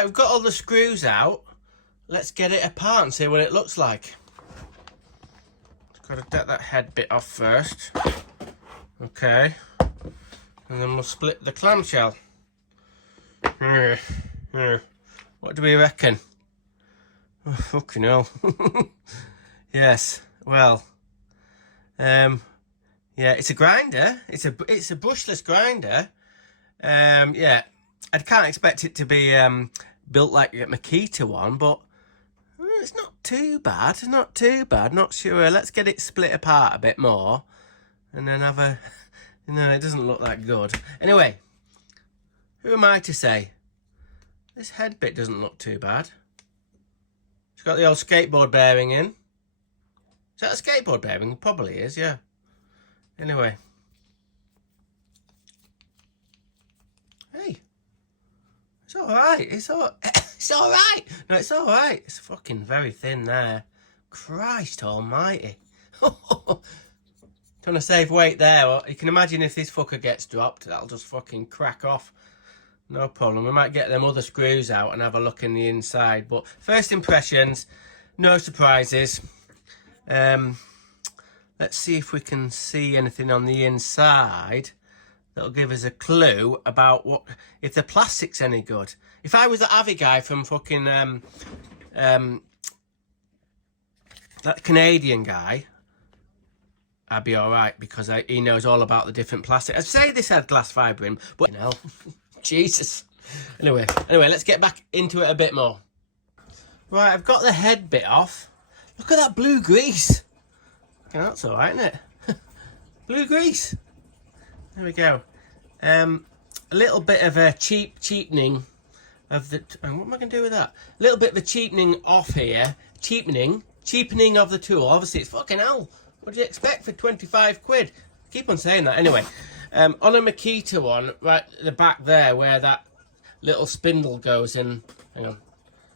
Right, we've got all the screws out. Let's get it apart and see what it looks like. Got to get that head bit off first. Okay. And then we'll split the clamshell. What do we reckon? Oh, fucking hell. Yes, well. Yeah, it's a grinder. It's a brushless grinder. Yeah, I can't expect it to be built like a MAKITA one, but it's not too bad. It's not too bad. Not sure. Let's get it split apart a bit more, and then have a. No, it doesn't look that good. Anyway, who am I to say? This head bit doesn't look too bad. It's got the old skateboard bearing in. Is that a skateboard bearing? It probably is, yeah. Anyway. Hey. It's alright. It's alright. No, it's alright. It's fucking very thin there. Christ almighty. Trying to save weight there. Well, you can imagine if this fucker gets dropped, that'll just fucking crack off. No problem. We might get them other screws out and have a look in the inside. But first impressions, no surprises. Let's see if we can see anything on the inside that'll give us a clue about what if the plastic's any good. If I was the Avi guy from fucking that Canadian guy, I'd be all right because he knows all about the different plastic. I'd say this had glass fibre in, but you know, Jesus. Anyway, let's get back into it a bit more. Right, I've got the head bit off. Look at that blue grease. Yeah, that's all right, isn't it? Blue grease. There we go. A little bit of a cheapening of the. What am I going to do with that? A little bit of a cheapening off here. Cheapening of the tool. Obviously, it's fucking hell. What do you expect for 25 quid? Keep on saying that. Anyway, on a MAKITA one, right at the back there, where that little spindle goes in. Hang on.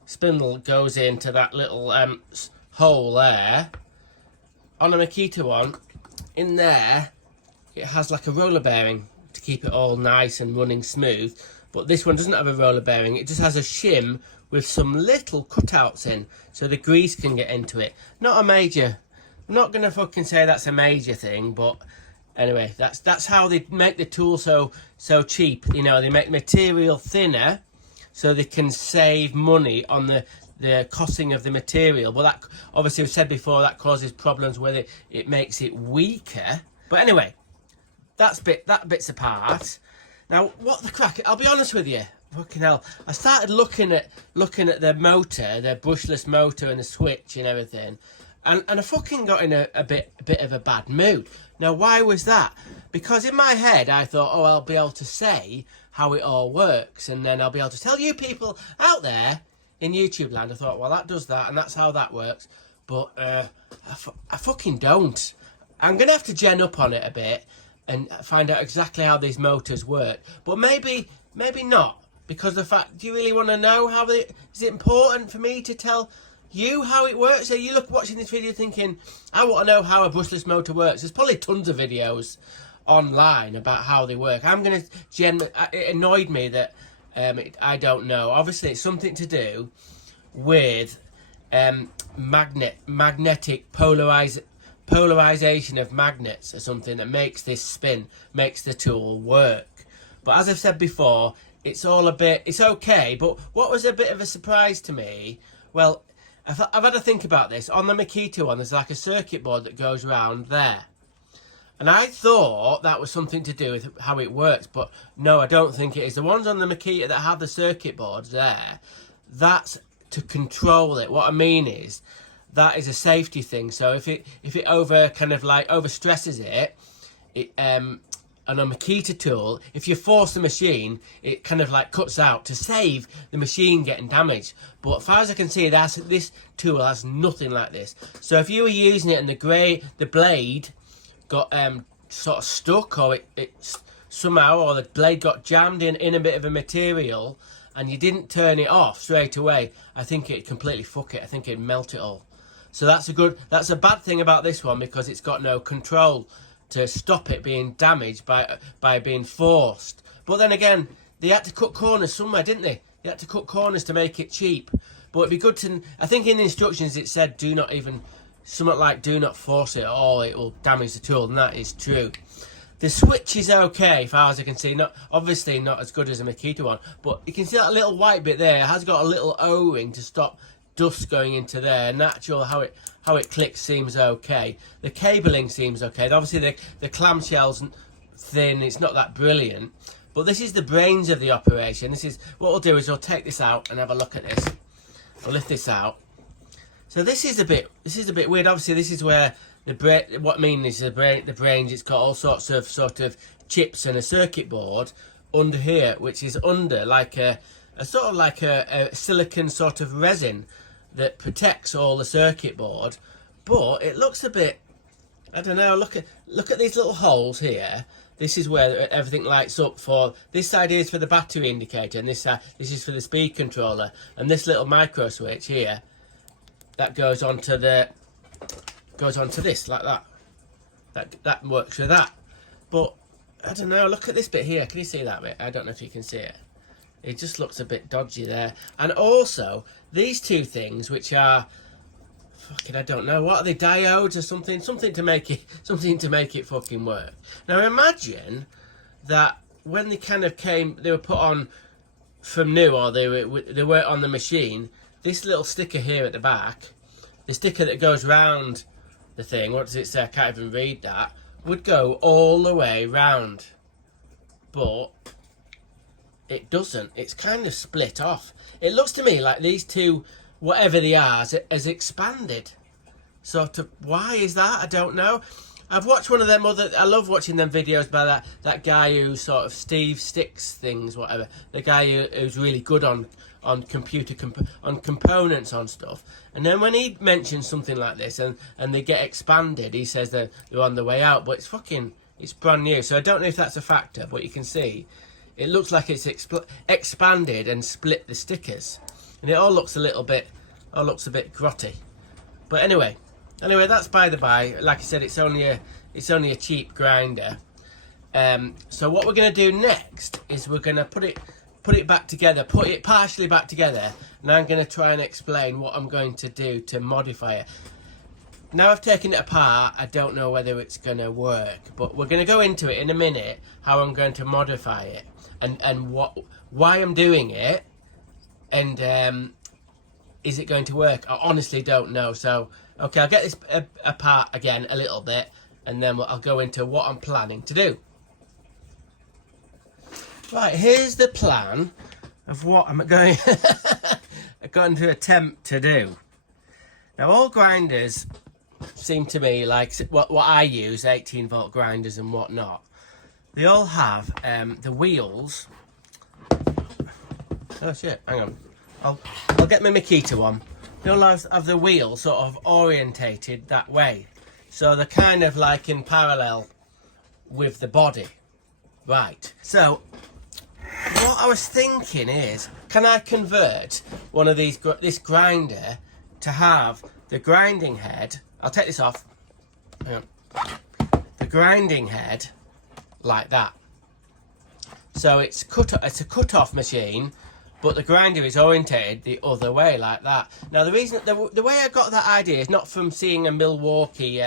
Spindle goes into that little hole there. On a MAKITA one, in there, it has like a roller bearing to keep it all nice and running smooth. But this one doesn't have a roller bearing. It just has a shim with some little cutouts in, so the grease can get into it. Not a major. I'm not gonna fucking say that's a major thing, but anyway, that's how they make the tool so cheap. You know, they make material thinner so they can save money on the costing of the material. But that, obviously, we've said before, that causes problems where it makes it weaker. But anyway, that bit's apart. Now, what the crack? I'll be honest with you. Fucking hell! I started looking at the motor, the brushless motor, and the switch and everything. And I fucking got in a bit of a bad mood. Now, why was that? Because in my head, I thought, oh, I'll be able to say how it all works. And then I'll be able to tell you people out there in YouTube land. I thought, well, that does that, and that's how that works. But I fucking don't. I'm going to have to gen up on it a bit and find out exactly how these motors work. But maybe not. Because the fact, do you really want to know how is it important for me to tell you how it works? So you watching this video thinking, I want to know how a brushless motor works. There's probably tons of videos online about how they work. It annoyed me that I don't know. Obviously, it's something to do with magnetic polarization of magnets or something that makes this spin, makes the tool work. But as I've said before, it's okay. But what was a bit of a surprise to me, well, I've had to think about this. On the MAKITA one, there's like a circuit board that goes around there. And I thought that was something to do with how it works, but no, I don't think it is. The ones on the MAKITA that have the circuit boards there, that's to control it. What I mean is, that is a safety thing. So if it overstresses it, on a MAKITA tool, if you force the machine, it kind of like cuts out to save the machine getting damaged. But as far as I can see, this tool has nothing like this. So if you were using it and the blade got sort of stuck, or it somehow, or the blade got jammed in a bit of a material, and you didn't turn it off straight away, I think it'd completely fuck it. I think it'd melt it all. So that's a bad thing about this one, because it's got no control to stop it being damaged by being forced. But then again, they had to cut corners somewhere, didn't they? He had to cut corners to make it cheap. But it'd be good to... I think in the instructions it said do not even... Something like do not force it at all, it will damage the tool, and that is true. The switch is okay, as far as I can see. Obviously not as good as a Makita one, but you can see that little white bit there. It has got a little O-ring to stop dust going into there. Natural, how it clicks seems okay. The cabling seems okay. Obviously the clamshell's thin, it's not that brilliant. But this is the brains of the operation. This is what we'll do is we'll take this out and have a look at this. We'll lift this out. So this is a bit weird. Obviously, this is where what I mean is the brains. It's got all sorts of sort of chips and a circuit board under here, which is under like a sort of like a silicon sort of resin that protects all the circuit board. But it looks a bit, I don't know. Look at these little holes here. This is where everything lights up. For this side is for the battery indicator, and this is for the speed controller, and this little micro switch here. That goes onto this like that. That works with that. But I don't know. Look at this bit here. Can you see that bit? I don't know if you can see it. It just looks a bit dodgy there. And also these two things, which are fucking, I don't know. What are they? Diodes or something? Something to make it fucking work. Now imagine that when they kind of came, they were put on from new, or they were on the machine. This little sticker here at the back, the sticker that goes round the thing, what does it say? I can't even read that, would go all the way round. But it doesn't. It's kind of split off. It looks to me like these two, whatever they are, has expanded. Sort of, why is that? I don't know. I've watched one of them I love watching them videos by that guy who sort of Steve Sticks things, whatever. The guy who's really good on computer on components on stuff, and then when he mentions something like this and they get expanded, he says they're on the way out, but it's brand new. So I don't know if that's a factor, but you can see it looks like it's expanded and split the stickers, and it all looks a bit grotty. But anyway, that's by the by. Like I said, it's only a cheap grinder. So what we're going to do next is we're going to put it back together, put it partially back together, and I'm going to try and explain what I'm going to do to modify it. Now I've taken it apart, I don't know whether it's going to work, but we're going to go into it in a minute, how I'm going to modify it, and why I'm doing it, and is it going to work? I honestly don't know. So, okay, I'll get this apart again a little bit, and then I'll go into what I'm planning to do. Right, here's the plan of what I'm going to attempt to do. Now, all grinders seem to me like what I use, 18-volt grinders and whatnot. They all have the wheels. Oh shit! Hang on, I'll get my Makita one. They all have the wheels sort of orientated that way, so they're kind of like in parallel with the body. Right. So what I was thinking is, can I convert one of this grinder to have the grinding head? I'll take this off. Hang on. The grinding head like that. So it's a cut-off machine, but the grinder is orientated the other way like that. Now the reason, the way I got that idea is not from seeing a Milwaukee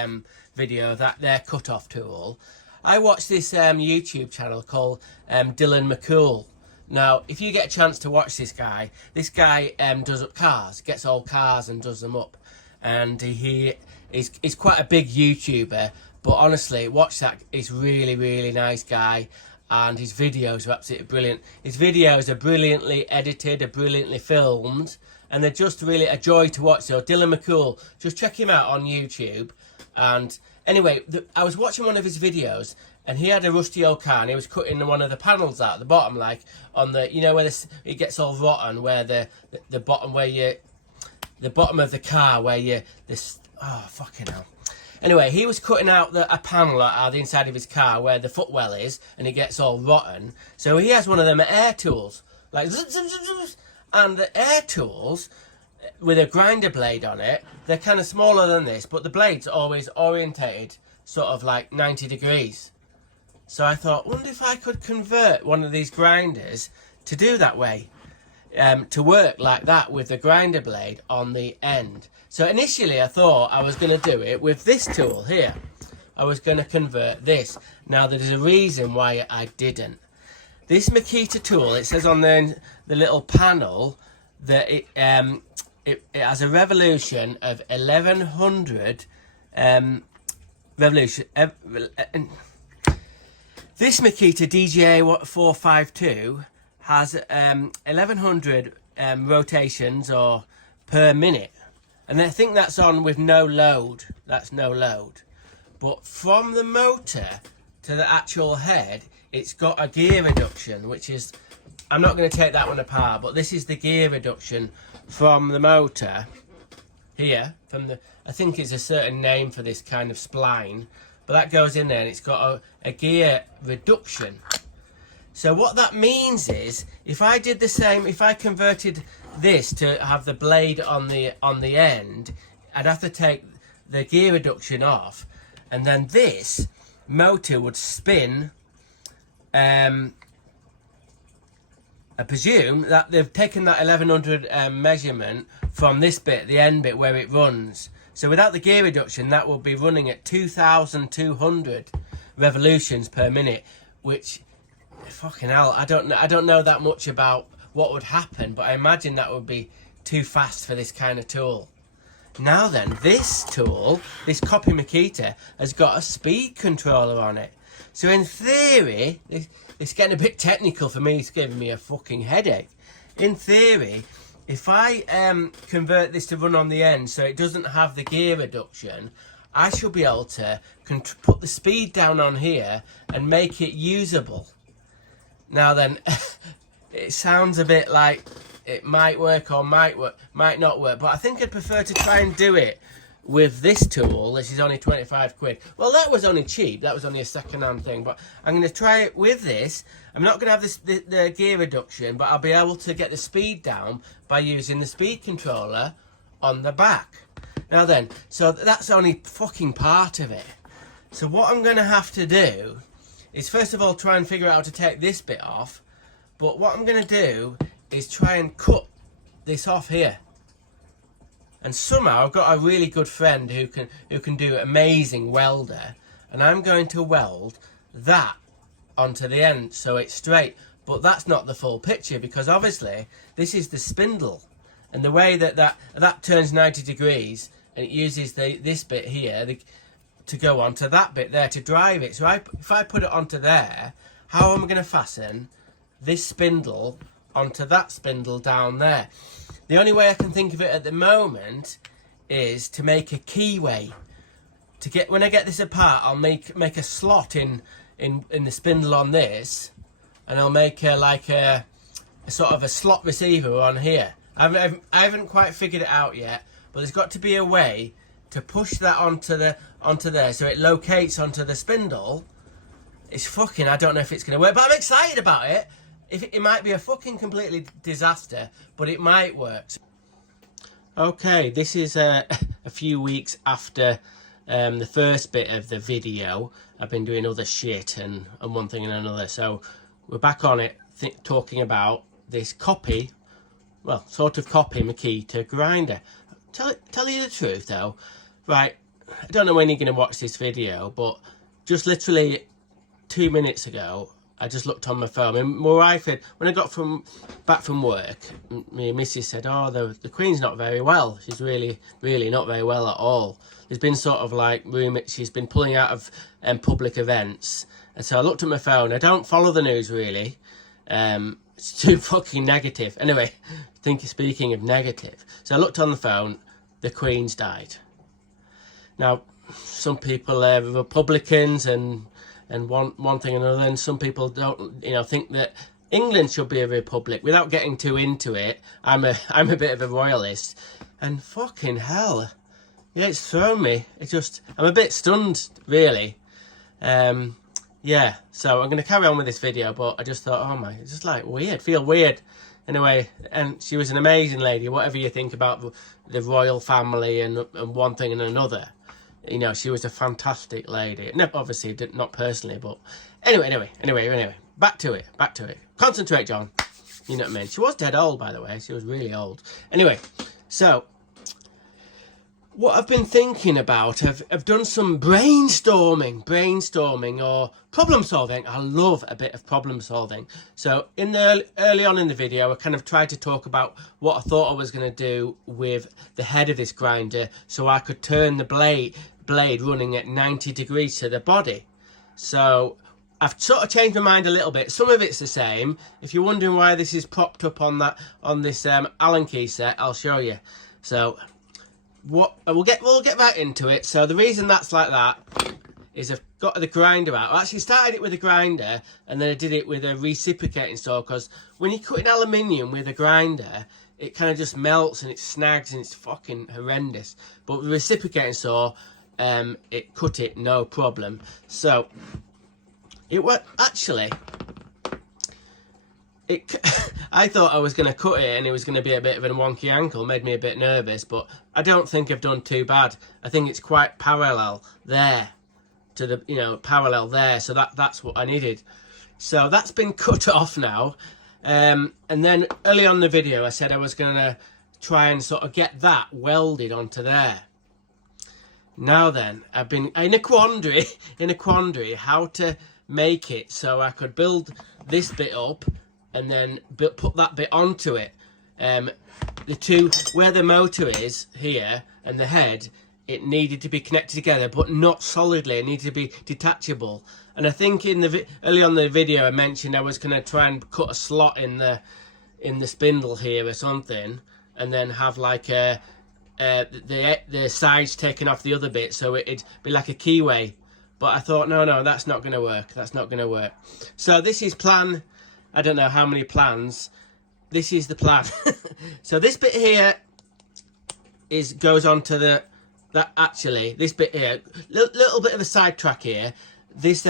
video of their cut-off tool. I watched this YouTube channel called Dylan McCool. Now, if you get a chance to watch this guy does up cars, gets old cars and does them up. And he's quite a big YouTuber, but honestly, watch that. He's really, really nice guy, and his videos are absolutely brilliant. His videos are brilliantly edited, are brilliantly filmed, and they're just really a joy to watch. So Dylan McCool, just check him out on YouTube. And anyway, I was watching one of his videos, and he had a rusty old car, and he was cutting one of the panels out at the bottom, like on the, you know, where it gets all rotten, where the bottom, where the bottom of the car, where oh fucking hell. Anyway, he was cutting out a panel out the inside of his car where the footwell is, and it gets all rotten. So he has one of them air tools, like, and the air tools with a grinder blade on it, they're kind of smaller than this, but the blade's always orientated sort of like 90 degrees. So I thought, wonder if I could convert one of these grinders to do that way. to work like that with the grinder blade on the end. So initially I thought I was going to do it with this tool here. I was going to convert this. Now there's a reason why I didn't. This MAKITA tool, it says on the little panel that it has a revolution of 1100 revolution. This MAKITA DGA 452 has 1100 rotations or per minute, and I think that's on with no load. That's no load. But from the motor to the actual head, it's got a gear reduction, which is, I'm not going to take that one apart, but this is the gear reduction from the motor here, from the, I think it's a certain name for this kind of spline, but that goes in there and it's got a gear reduction. So what that means is, if I did the same, if I converted this to have the blade on the end, I'd have to take the gear reduction off, and then this motor would spin. I presume that they've taken that 1100 measurement from this bit, the end bit where it runs. So without the gear reduction, that will be running at 2,200 revolutions per minute, which, fucking hell, I don't know that much about what would happen, but I imagine that would be too fast for this kind of tool. Now then, this tool, this copy MAKITA, has got a speed controller on it. So in theory, it's getting a bit technical for me, it's giving me a fucking headache. In theory, if I convert this to run on the end so it doesn't have the gear reduction, I should be able to put the speed down on here and make it usable. Now then, it sounds a bit like it might work or might not work, but I think I'd prefer to try and do it with this tool. This is only 25 quid. Well, that was only cheap. That was only a second-hand thing, but I'm going to try it with this. I'm not going to have the gear reduction, but I'll be able to get the speed down by using the speed controller on the back. Now then, so that's only fucking part of it. So what I'm going to have to do is, first of all, try and figure out how to take this bit off. But what I'm going to do is try and cut this off here. And somehow I've got a really good friend who can do amazing welder, and I'm going to weld that onto the end so it's straight. But that's not the full picture, because obviously this is the spindle, and the way that turns 90 degrees, and it uses this bit here to go onto that bit there to drive it. So if I put it onto there, how am I going to fasten this spindle onto that spindle down there? The only way I can think of it at the moment is to make a keyway. To get, when I get this apart, I'll make a slot in the spindle on this, and I'll make a sort of a slot receiver on here. I haven't quite figured it out yet, but there's got to be a way to push that onto there so it locates onto the spindle. It's fucking, I don't know if it's going to work, but I'm excited about it. It might be a fucking completely disaster, but it might work. Okay, this is a few weeks after the first bit of the video. I've been doing other shit and one thing and another, so we're back on it, talking about this copy, well, sort of copy MAKITA grinder. Tell you the truth though, right, I don't know when you're going to watch this video, but just literally 2 minutes ago, I just looked on my phone, and my wife had, when I got back from work, my missus said, oh, the Queen's not very well. She's really not very well at all. There's been sort of like she's been pulling out of public events. And so I looked at my phone. I don't follow the news really. It's too fucking negative. Anyway, speaking of negative. So I looked on the phone, the Queen's died. Now, some people are Republicans and one thing and another, and some people don't, think that England should be a republic. Without getting too into it, I'm a bit of a royalist, and fucking hell, yeah, it's thrown me. I'm a bit stunned, really. Yeah, so I'm going to carry on with this video, but I just thought, oh my, it's just like weird, feel weird. Anyway, and she was an amazing lady. Whatever you think about the royal family and one thing and another, she was a fantastic lady. No, obviously, not personally, but anyway. Back to it. Concentrate, John. You know what I mean? She was dead old, by the way. She was really old. Anyway, so what I've been thinking about, I've done some brainstorming or problem solving. I love a bit of problem solving. So in the early on in the video, I kind of tried to talk about what I thought I was going to do with the head of this grinder, so I could turn the blade running at 90 degrees to the body. So I've sort of changed my mind a little bit. Some of it's the same. If you're wondering why this is propped up on this Allen key set, I'll show you. So we'll get back into it. So the reason that's like that is I've got the grinder out. I actually started it with a grinder and then I did it with a reciprocating saw, because when you're cutting aluminium with a grinder, it kind of just melts and it snags and it's fucking horrendous. But with a reciprocating saw, it cut it no problem. So it was actually, I thought I was going to cut it and it was going to be a bit of a wonky ankle, made me a bit nervous, but I don't think I've done too bad. I think it's quite parallel there to the, you know, parallel there, so that's what I needed. So that's been cut off now, and then early on in the video I said I was going to try and sort of get that welded onto there. Now then, I've been in a quandary how to make it so I could build this bit up and then put that bit onto it. The two, where the motor is here and the head, it needed to be connected together, but not solidly. It needed to be detachable. And I think in the early on in the video I mentioned I was going to try and cut a slot in the spindle here or something, and then have like the sides taken off the other bit, so it'd be like a keyway. But I thought, no, that's not going to work. That's not going to work. So this is plan. I don't know how many plans. This is the plan. So this bit here goes on to this bit here. Little bit of a sidetrack here. This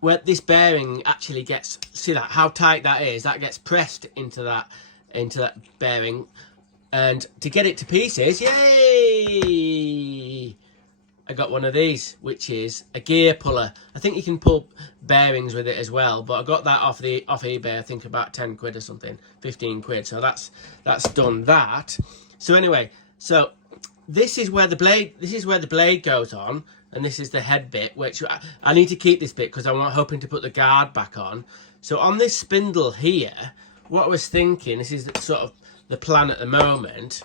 where this bearing actually gets, see that how tight that is. That gets pressed into that bearing, and to get it to pieces, yay! I got one of these, which is a gear puller. I think you can pull bearings with it as well, but I got that off eBay. I think about 10 quid or something, 15 quid. So that's done that. So anyway, so this is where the blade goes on, and this is the head bit, which I need to keep this bit because I'm hoping to put the guard back on. So on this spindle here, what I was thinking, this is sort of the plan at the moment,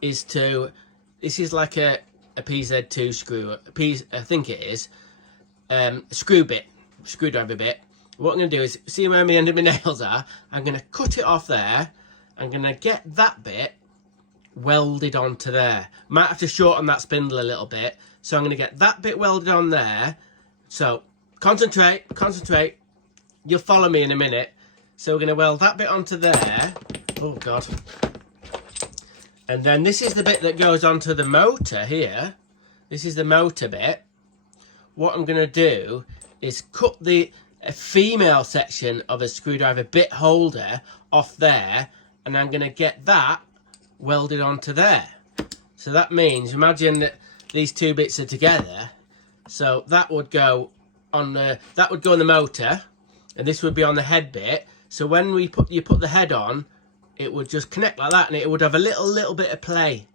is this is like a PZ2 screw, I think it is, screwdriver bit. What I'm going to do is, see where the end of my nails are, I'm going to cut it off there, I'm going to get that bit welded onto there. Might have to shorten that spindle a little bit, so I'm going to get that bit welded on there. So concentrate, you'll follow me in a minute. So we're going to weld that bit onto there. Oh god. And then this is the bit that goes onto the motor here. This is the motor bit. What I'm going to do is cut a female section of a screwdriver bit holder off there, and I'm going to get that welded onto there. So that means, imagine that these two bits are together. So that would go on the motor, and this would be on the head bit. So when you put the head on, it would just connect like that, and it would have a little bit of play,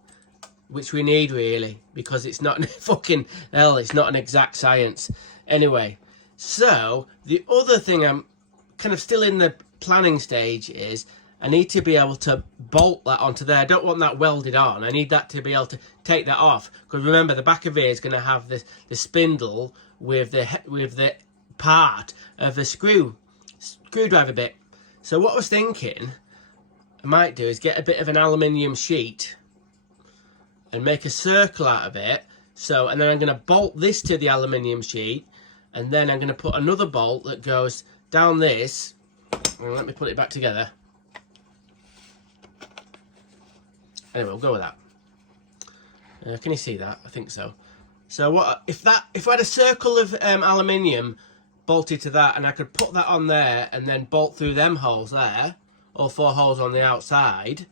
which we need really, because it's not fucking hell, it's not an exact science. Anyway, so the other thing I'm kind of still in the planning stage is I need to be able to bolt that onto there. I don't want that welded on. I need that to be able to take that off, because remember the back of here is going to have the spindle with the part of the screwdriver bit. So what I was thinking I might do is get a bit of an aluminium sheet and make a circle out of it. So, and then I'm going to bolt this to the aluminium sheet, and then I'm going to put another bolt that goes down this. Well, let me put it back together. Anyway, we'll go with that. Can you see that? I think so. So what if I had a circle of aluminium bolted to that, and I could put that on there and then bolt through them holes there, all 4 holes on the outside,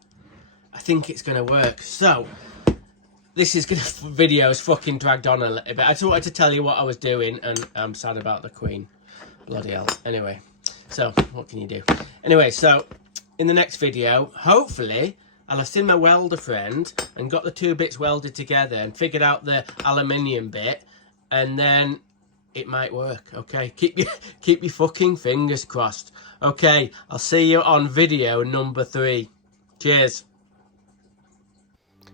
I think it's going to work. So this video's fucking dragged on a little bit. I just wanted to tell you what I was doing, and I'm sad about the Queen. Bloody hell. Anyway, So, what can you do? Anyway, so in the next video, hopefully, I'll have seen my welder friend and got the two bits welded together and figured out the aluminium bit, and then it might work. Okay, keep your fucking fingers crossed. Okay, I'll see you on video number 3. Cheers.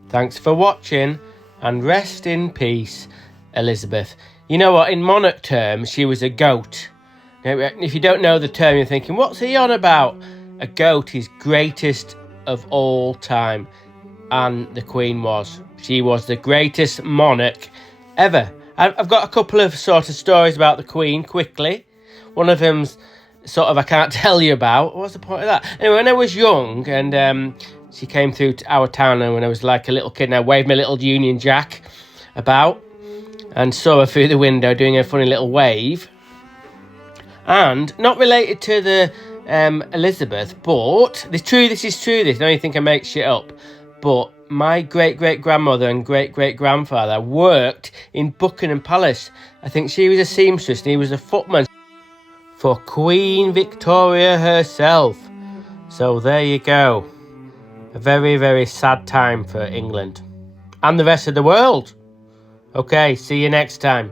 Thanks for watching, and rest in peace, Elizabeth. You know what, in monarch terms, she was a goat. Now, if you don't know the term, you're thinking, what's he on about? A goat is greatest of all time. And the Queen was. She was the greatest monarch ever. I've got a couple of sort of stories about the Queen, quickly. One of them's sort of I can't tell you about. What's the point of that? Anyway, when I was young, and she came through to our town, and when I was like a little kid, and I waved my little Union Jack about, and saw her through the window doing a funny little wave. And not related to the Elizabeth, but this is true. Now you think I make shit up, but my great-great-grandmother and great-great-grandfather worked in Buckingham Palace. I think she was a seamstress and he was a footman for Queen Victoria herself. So there you go. A very, very sad time for England and the rest of the world. Okay, see you next time.